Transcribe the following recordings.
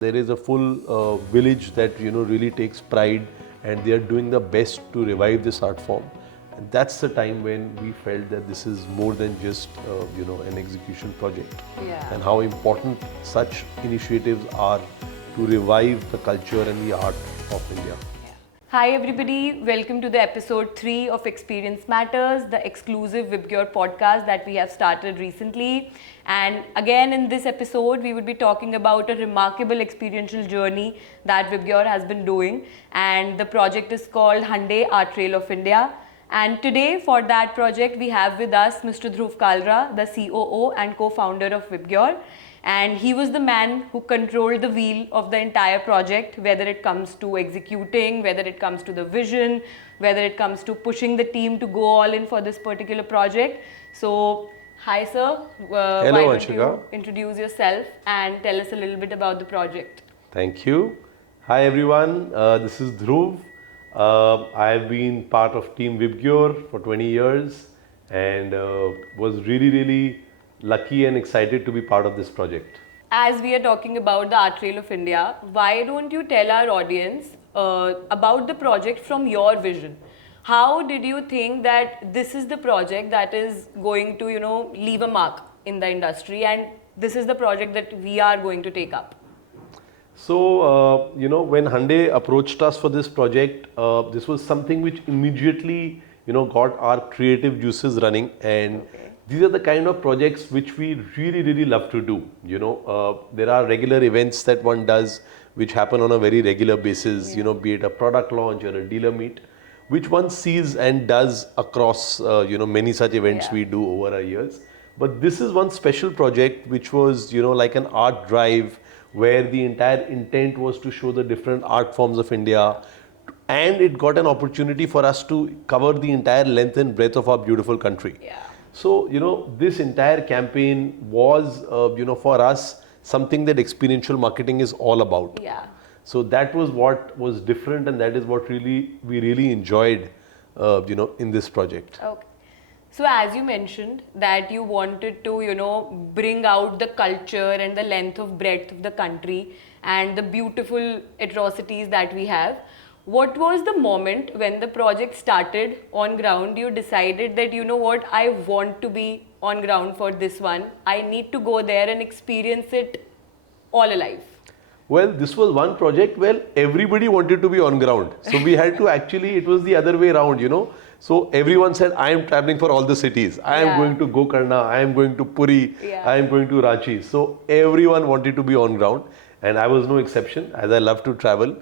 There is a full village that really takes pride, and they are doing the best to revive this art form. And that's the time when we felt that this is more than just an execution project, Yeah. and how important such initiatives are to revive the culture and the art of India. Hi everybody, welcome to the episode 3 of Experience Matters, the exclusive Vibgyor podcast that we have started recently. And again in this episode, we would be talking about a remarkable experiential journey that Vibgyor has been doing. And the project is called Hyundai Art Trail of India. And today for that project, we have with us Mr. Dhruv Kalra, the COO and co-founder of Vibgyor. And he was the man who controlled the wheel of the entire project, whether it comes to executing, whether it comes to the vision, whether it comes to pushing the team to go all in for this particular project. So, hi sir, why don't Anshika. you introduce yourself and tell us a little bit about the project? Thank you. Hi everyone, this is Dhruv. I've been part of Team Vibgyor for 20 years and was really lucky and excited to be part of this project. As we are talking about the Art Trail of India, why don't you tell our audience about the project from your vision? How did you think that this is the project that is going to, leave a mark in the industry, and this is the project that we are going to take up? So, when Hyundai approached us for this project, this was something which immediately, got our creative juices running. And these are the kind of projects which we really love to do. There are regular events that one does which happen on a very regular basis, be it a product launch or a dealer meet, which one sees and does across, many such events we do over our years. But this is one special project which was, like an art drive where the entire intent was to show the different art forms of India. And it got an opportunity for us to cover the entire length and breadth of our beautiful country. Yeah. So, this entire campaign was, for us, something that experiential marketing is all about. Yeah. So that was what was different, and that is what we really enjoyed, in this project. Okay. So as you mentioned that you wanted to, bring out the culture and the length of breadth of the country and the beautiful atrocities that we have. What was the moment when the project started on ground? You decided that, what, I want to be on ground for this one. I need to go there and experience it all alive. Well, this was one project where everybody wanted to be on ground. So we had to actually, it was the other way around, So everyone said, I am traveling for all the cities. I am going to Gokarna, I am going to Puri, I am going to Ranchi. So everyone wanted to be on ground, and I was no exception, as I love to travel.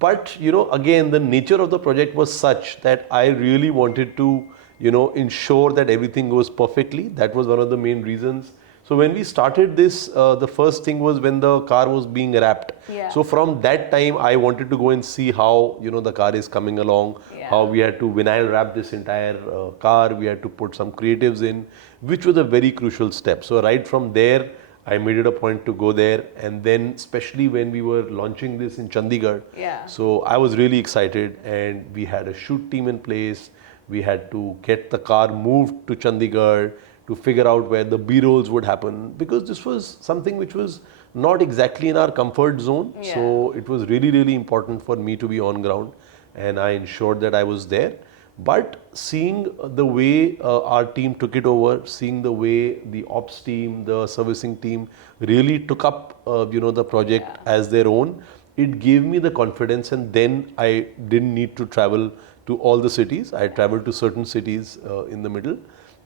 But, again, the nature of the project was such that I really wanted to, ensure that everything goes perfectly. That was one of the main reasons. So when we started this, the first thing was when the car was being wrapped. Yeah. So from that time, I wanted to go and see how, the car is coming along, how we had to vinyl wrap this entire car. We had to put some creatives in, which was a very crucial step. So right from there, I made it a point to go there, and then especially when we were launching this in Chandigarh, so I was really excited, and we had a shoot team in place. We had to get the car moved to Chandigarh to figure out where the B-rolls would happen, because this was something which was not exactly in our comfort zone. So it was really important for me to be on ground, and I ensured that I was there. But seeing the way our team took it over, seeing the way the ops team, the servicing team really took up, the project as their own, it gave me the confidence. And then I didn't need to travel to all the cities. I traveled to certain cities in the middle.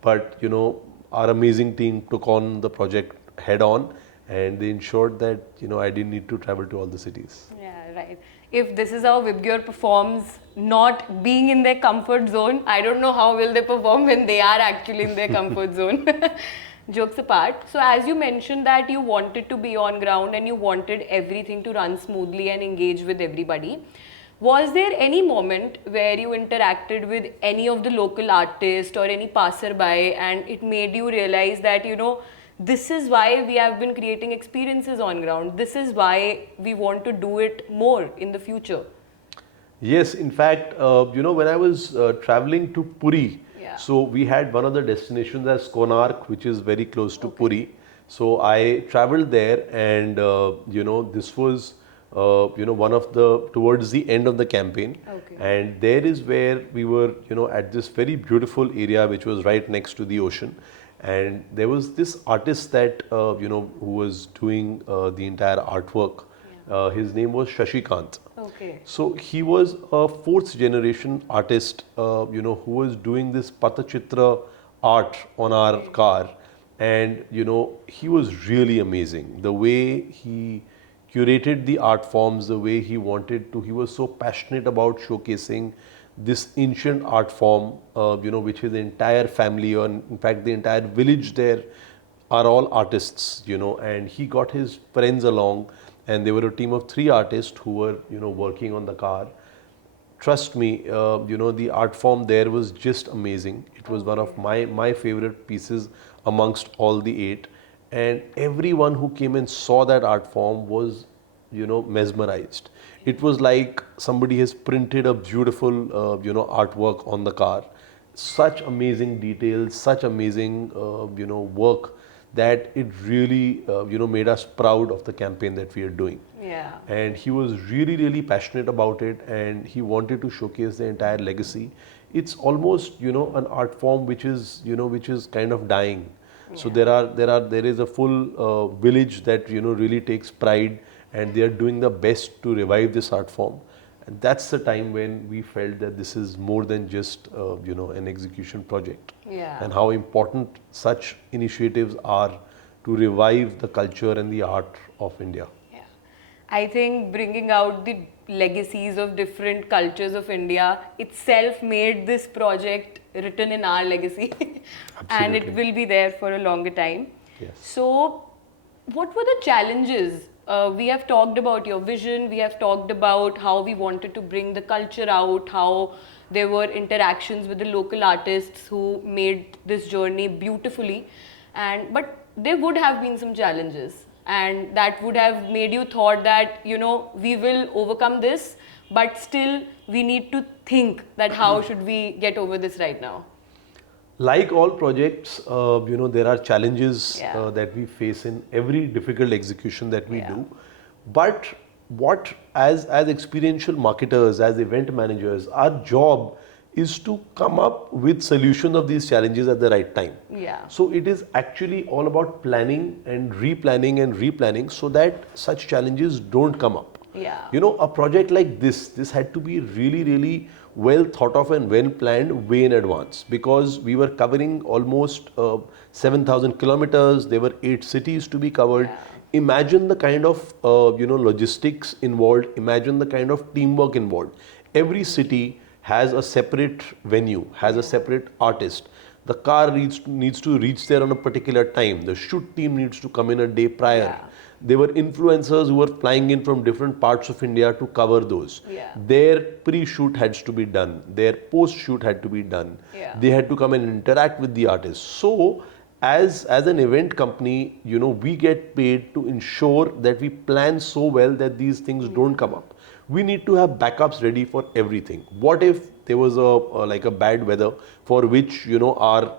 But, our amazing team took on the project head on, and they ensured that, I didn't need to travel to all the cities. Yeah, right. If this is how Vibgyor performs, not being in their comfort zone, I don't know how will they perform when they are actually in their comfort zone. Jokes apart. So as you mentioned that you wanted to be on ground and you wanted everything to run smoothly and engage with everybody, was there any moment where you interacted with any of the local artists or any passerby and it made you realize that, this is why we have been creating experiences on ground. This is why we want to do it more in the future. Yes, in fact, when I was traveling to Puri, so we had one of the destinations as Konark, which is very close to Puri. So I traveled there, and this was one of the towards the end of the campaign, Okay. and there is where we were at this very beautiful area which was right next to the ocean, and there was this artist that who was doing the entire artwork. His name was Shashikant. Okay. So he was a fourth generation artist, who was doing this Patachitra art on our car. And, he was really amazing. The way he curated the art forms, the way he wanted to, he was so passionate about showcasing this ancient art form, which his entire family, or in fact, the entire village there are all artists, and he got his friends along, and they were a team of three artists who were, working on the car. Trust me, the art form there was just amazing. It was one of my favorite pieces amongst all the eight, and everyone who came and saw that art form was, mesmerized. It was like somebody has printed a beautiful, artwork on the car. Such amazing details, such amazing, work, that it really, made us proud of the campaign that we are doing. Yeah. And he was really, really passionate about it, and he wanted to showcase the entire legacy. It's almost, an art form which is, which is kind of dying. So there is a full village that really takes pride, and they are doing the best to revive this art form. And that's the time when we felt that this is more than just an execution project. Yeah. And how important such initiatives are to revive the culture and the art of India. Yeah. I think bringing out the legacies of different cultures of India itself made this project written in our legacy. And it will be there for a longer time. Yes. So, what were the challenges? We have talked about your vision, we have talked about how we wanted to bring the culture out, how there were interactions with the local artists who made this journey beautifully. But there would have been some challenges, and that would have made you thought that, we will overcome this, but still we need to think that how should we get over this right now. Like all projects, there are challenges that we face in every difficult execution that we do. But what, as experiential marketers, as event managers, our job is to come up with solutions of these challenges at the right time. Yeah. So it is actually all about planning and replanning so that such challenges don't come up. Yeah. A project like this had to be really, really well thought of and well planned way in advance, because we were covering almost 7,000 kilometers. There were 8 cities to be covered. Yeah. Imagine the kind of logistics involved. Imagine the kind of teamwork involved. Every city has a separate venue, has a separate artist. The car needs to reach there on a particular time. The shoot team needs to come in a day prior. Yeah. There were influencers who were flying in from different parts of India to cover those. Yeah. Their pre-shoot had to be done. Their post-shoot had to be done. Yeah. They had to come and interact with the artists. So, as an event company, we get paid to ensure that we plan so well that these things don't come up. We need to have backups ready for everything. What if there was a bad weather for which our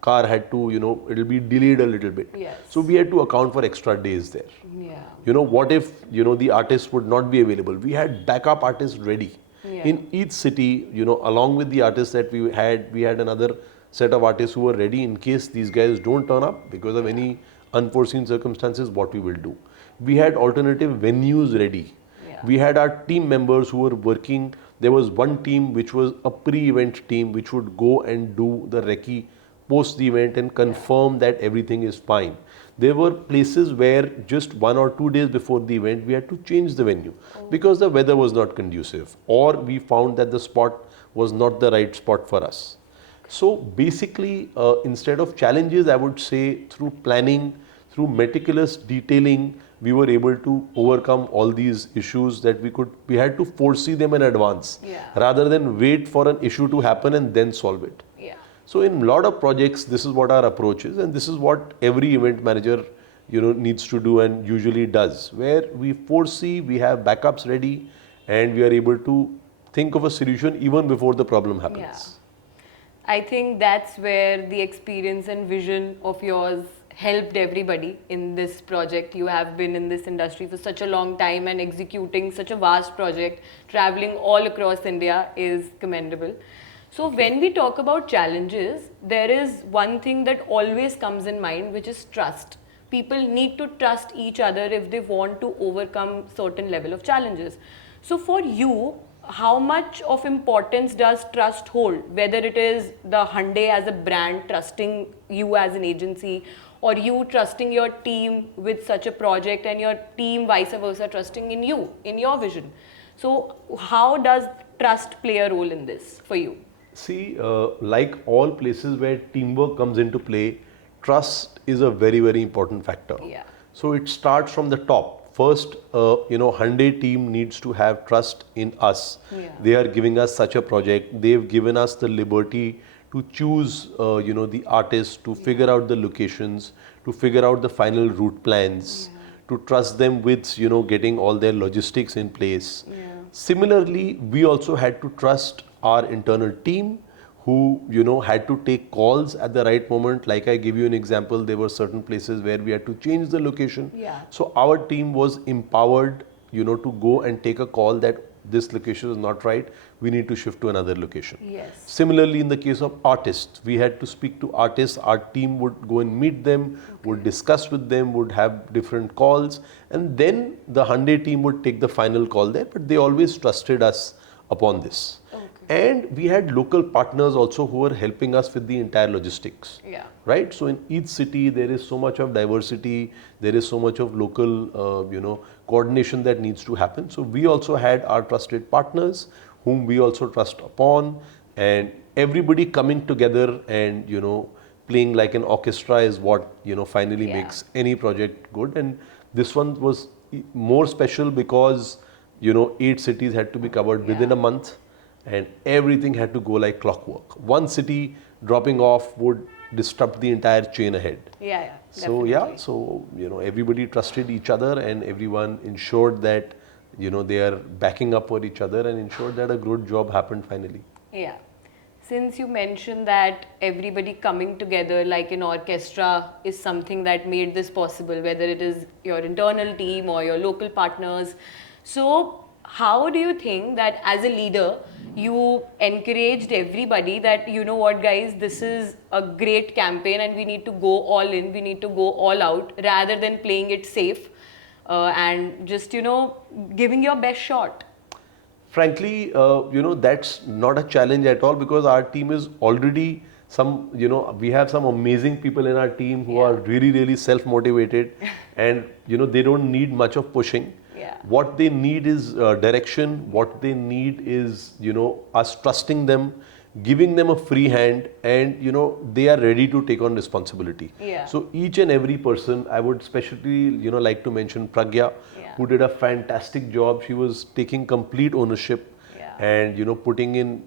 car had to it'll be delayed a little bit. Yes. So we had to account for extra days there. Yeah. What if the artist would not be available? We had backup artists ready. Yeah. In each city, along with the artists that we had another set of artists who were ready in case these guys don't turn up because of any unforeseen circumstances. What we will do? We had alternative venues ready. Yeah. We had our team members who were working. There was one team which was a pre-event team which would go and do the recce post the event and confirm that everything is fine. There were places where just 1 or 2 days before the event we had to change the venue because the weather was not conducive, or we found that the spot was not the right spot for us. So basically, instead of challenges, I would say through planning, through meticulous detailing, we were able to overcome all these issues that we had to foresee them in advance rather than wait for an issue to happen and then solve it. Yeah. So in a lot of projects, this is what our approach is, and this is what every event manager needs to do and usually does, where we foresee, we have backups ready, and we are able to think of a solution even before the problem happens. I think that's where the experience and vision of yours helped everybody in this project. You have been in this industry for such a long time and executing such a vast project, traveling all across India is commendable. So when we talk about challenges, there is one thing that always comes in mind, which is trust. People need to trust each other if they want to overcome certain level of challenges. So for you, how much of importance does trust hold? Whether it is the Hyundai as a brand trusting you as an agency, or you trusting your team with such a project, and your team vice versa trusting in you, in your vision. So how does trust play a role in this for you? See, like all places where teamwork comes into play, trust is a very, very important factor. Yeah. So it starts from the top. First, Hyundai team needs to have trust in us. Yeah. They are giving us such a project. They've given us the liberty to choose, the artists, to figure out the locations, to figure out the final route plans, to trust them with, getting all their logistics in place. Yeah. Similarly, we also had to trust our internal team who, had to take calls at the right moment. Like I give you an example, there were certain places where we had to change the location. Yeah. So our team was empowered, to go and take a call that this location is not right, we need to shift to another location. Yes. Similarly, in the case of artists, we had to speak to artists. Our team would go and meet them, would discuss with them, would have different calls, and then the Hyundai team would take the final call there. But they always trusted us upon this. Okay. And we had local partners also who were helping us with the entire logistics. Yeah. Right? So in each city, there is so much of diversity, there is so much of local, coordination that needs to happen. So we also had our trusted partners whom we also trust upon, and everybody coming together and, playing like an orchestra is what, finally makes any project good. And this one was more special because, 8 cities had to be covered within a month, and everything had to go like clockwork. One city dropping off would disrupt the entire chain ahead. Yeah. So everybody trusted each other, and everyone ensured that, they are backing up for each other, and ensured that a good job happened finally. Yeah. Since you mentioned that everybody coming together like an orchestra is something that made this possible, whether it is your internal team or your local partners. So how do you think that as a leader, you encouraged everybody that, you know what guys, this is a great campaign and we need to go all in, we need to go all out, rather than playing it safe and just, giving your best shot? Frankly, that's not a challenge at all, because our team is already we have some amazing people in our team who are really, really self-motivated and, they don't need much of pushing. Yeah. What they need is direction. What they need is, us trusting them, giving them a free hand, and, they are ready to take on responsibility. Yeah. So each and every person, I would especially, like to mention Pragya, who did a fantastic job. She was taking complete ownership and, putting in,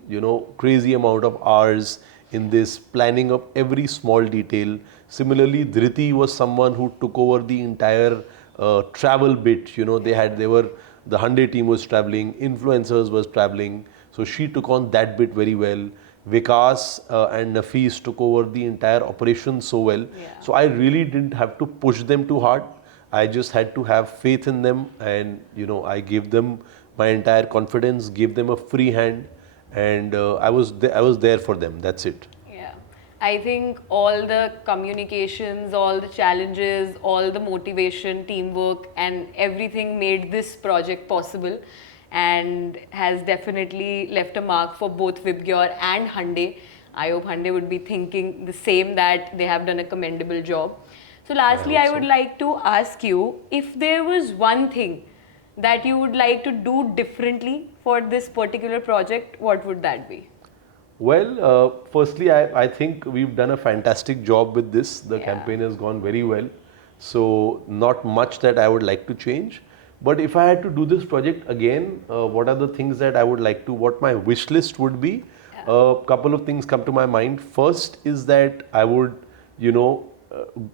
crazy amount of hours in this, planning of every small detail. Similarly, Dhriti was someone who took over the entire travel bit. The Hyundai team was traveling, influencers was traveling, so she took on that bit very well. Vikas and Nafis took over the entire operation so well. So I really didn't have to push them too hard. I just had to have faith in them, and I gave them my entire confidence, gave them a free hand, and I was there for them. That's it. I think all the communications, all the challenges, all the motivation, teamwork, and everything made this project possible, and has definitely left a mark for both Vibgyor and Hyundai. I hope Hyundai would be thinking the same, that they have done a commendable job. So lastly, I would like to ask you, if there was one thing that you would like to do differently for this particular project, what would that be? Well, firstly, I think we've done a fantastic job with this. The campaign has gone very well. So not much that I would like to change. But if I had to do this project again, what are the things that I would like to, what my wish list would be? A couple of things come to my mind. First is that I would,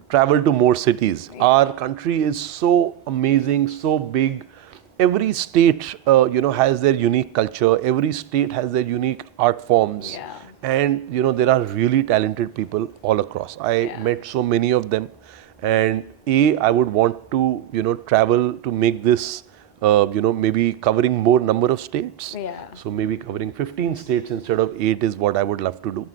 travel to more cities. Our country is so amazing, so big. Every state, has their unique culture. Every state has their unique art forms. And, there are really talented people all across. I met so many of them. And I would want to, travel to make this, maybe covering more number of states. Yeah. So maybe covering 15 states instead of 8 is what I would love to do.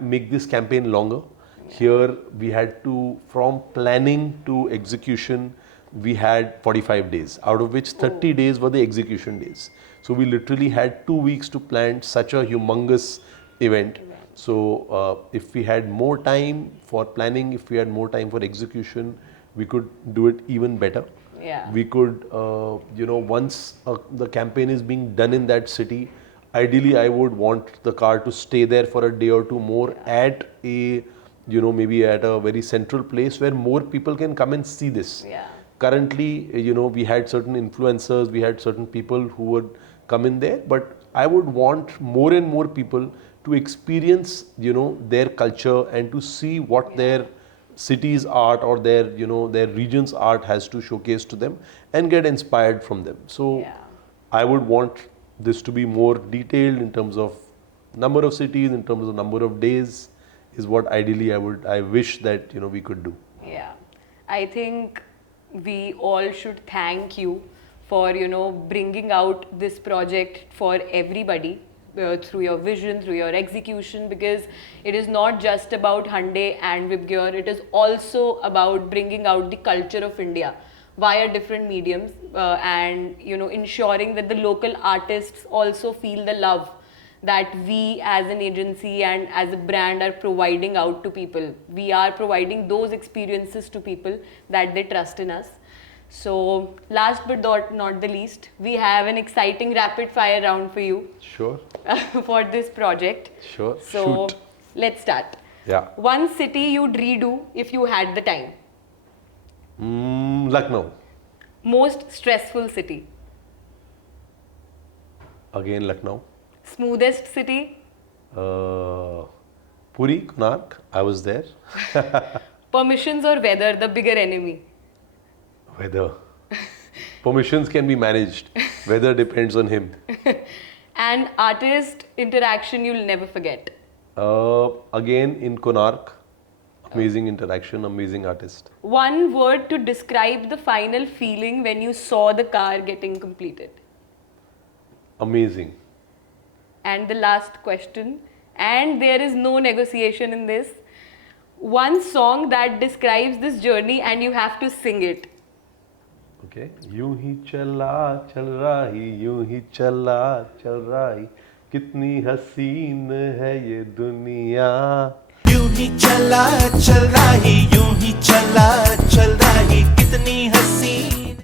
Make this campaign longer. Here we had to, from planning to execution, we had 45 days, out of which 30 days were the execution days. So we literally had 2 weeks to plan such a humongous event. So if we had more time for planning, if we had more time for execution, we could do it even better. Yeah. We could, once the campaign is being done in that city, ideally I would want the car to stay there for a day or two more at a, maybe at a very central place where more people can come and see this. Yeah. Currently, we had certain influencers, we had certain people who would come in there, but I would want more and more people to experience, their culture and to see what their city's art or their, their region's art has to showcase to them and get inspired from them. So I would want this to be more detailed in terms of number of cities, in terms of number of days, is what ideally I wish that, we could do. Yeah. I think we all should thank you for, bringing out this project for everybody. Through your vision, through your execution, because it is not just about Hyundai and Vibgyor, it is also about bringing out the culture of India via different mediums and ensuring that the local artists also feel the love that we as an agency and as a brand are providing out to people. We are providing those experiences to people that they trust in us. So last but not the least, we have an exciting rapid fire round for you. Sure. For this project. Sure. So Shoot. Let's start. Yeah. One city you'd redo if you had the time. Lucknow. Most stressful city. Again Lucknow. Smoothest city. Puri, Konark. I was there. Permissions or weather, the bigger enemy. Weather. Permissions can be managed. Weather depends on him. And artist interaction you'll never forget. Again in Konark. Amazing interaction, amazing artist. One word to describe the final feeling when you saw the car getting completed. Amazing. And the last question, and there is no negotiation in this. One song that describes this journey and you have to sing it. Okay. यूं ही चला चल रही, यूं ही चला चल रही, कितनी हसीन है ये दुनिया. यूं ही चला चल रही, यूं ही चला चल रही, कितनी हसीन